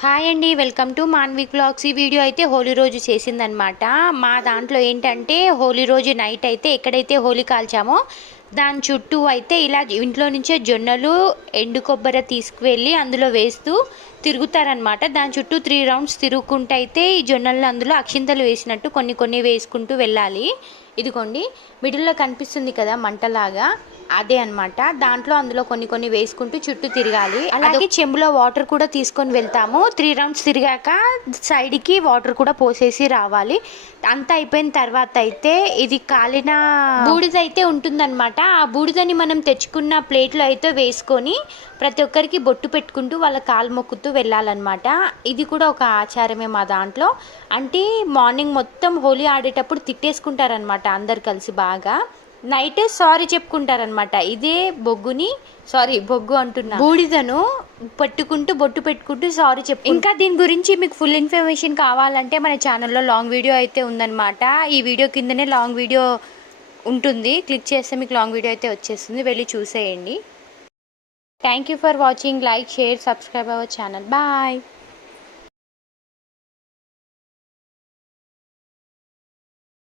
Hi అండి, welcome to Manvi vlogs. ఈ video అయితే హోలీ రోజు చేసిందనమాట. మా దాంట్లో ఏంటంటే హోలీ రోజు నైట్ అయితే ఎక్కడైతే హోలీ కాల్చామో దాని చుట్టూ అయితే ఇలా ఇంట్లో నుంచే జొన్నలు ఎండు కొబ్బరి తీసుకువెళ్ళి అందులో వేస్తూ తిరుగుతారనమాట. దాని చుట్టూ 3 రౌండ్స్ తిరుగుకుంటూ అయితే ఈ జొన్నలు అందులో అక్షింతలు వేసినట్టు కొన్ని కొన్ని వేసుకుంటూ వెళ్ళాలి. ఇదిగోండి మిడిల్లో కనిపిస్తుంది కదా మంటలాగా, అదే అనమాట. దాంట్లో అందులో కొన్ని కొన్ని వేసుకుంటూ చుట్టూ తిరగాలి. అలాగే చెంబులో వాటర్ కూడా తీసుకొని వెళ్తాము. 3 రౌండ్స్ తిరిగాక సైడ్కి వాటర్ కూడా పోసేసి రావాలి. అంతా అయిపోయిన తర్వాత అయితే ఇది కాలిన బూడిద అయితే ఉంటుందన్నమాట. ఆ బూడిదని మనం తెచ్చుకున్న ప్లేట్లో అయితే వేసుకొని ప్రతి ఒక్కరికి బొట్టు పెట్టుకుంటూ వాళ్ళ కాలు మొక్కుతూ వెళ్ళాలన్నమాట. ఇది కూడా ఒక ఆచారమే మా దాంట్లో. అంటే మార్నింగ్ మొత్తం హోలీ ఆడేటప్పుడు తిట్టేసుకుంటారనమాట అందరు కలిసి బాగా. నైట్ సారీ చెప్పుకుంటారనమాట. ఇదే బొగ్గు అంటున్నా, బూడిదను పెట్టుకుంటూ బొట్టు పెట్టుకుంటూ సారీ చెప్పు. ఇంకా దీని గురించి మీకు ఫుల్ ఇన్ఫర్మేషన్ కావాలంటే మన ఛానల్లో లాంగ్ వీడియో అయితే ఉందన్నమాట. ఈ వీడియో కిందనే లాంగ్ వీడియో ఉంటుంది, క్లిక్ చేస్తే మీకు లాంగ్ వీడియో అయితే వచ్చేస్తుంది, వెళ్ళి చూసేయండి. Thank you for watching. Like, share, subscribe our channel. Bye.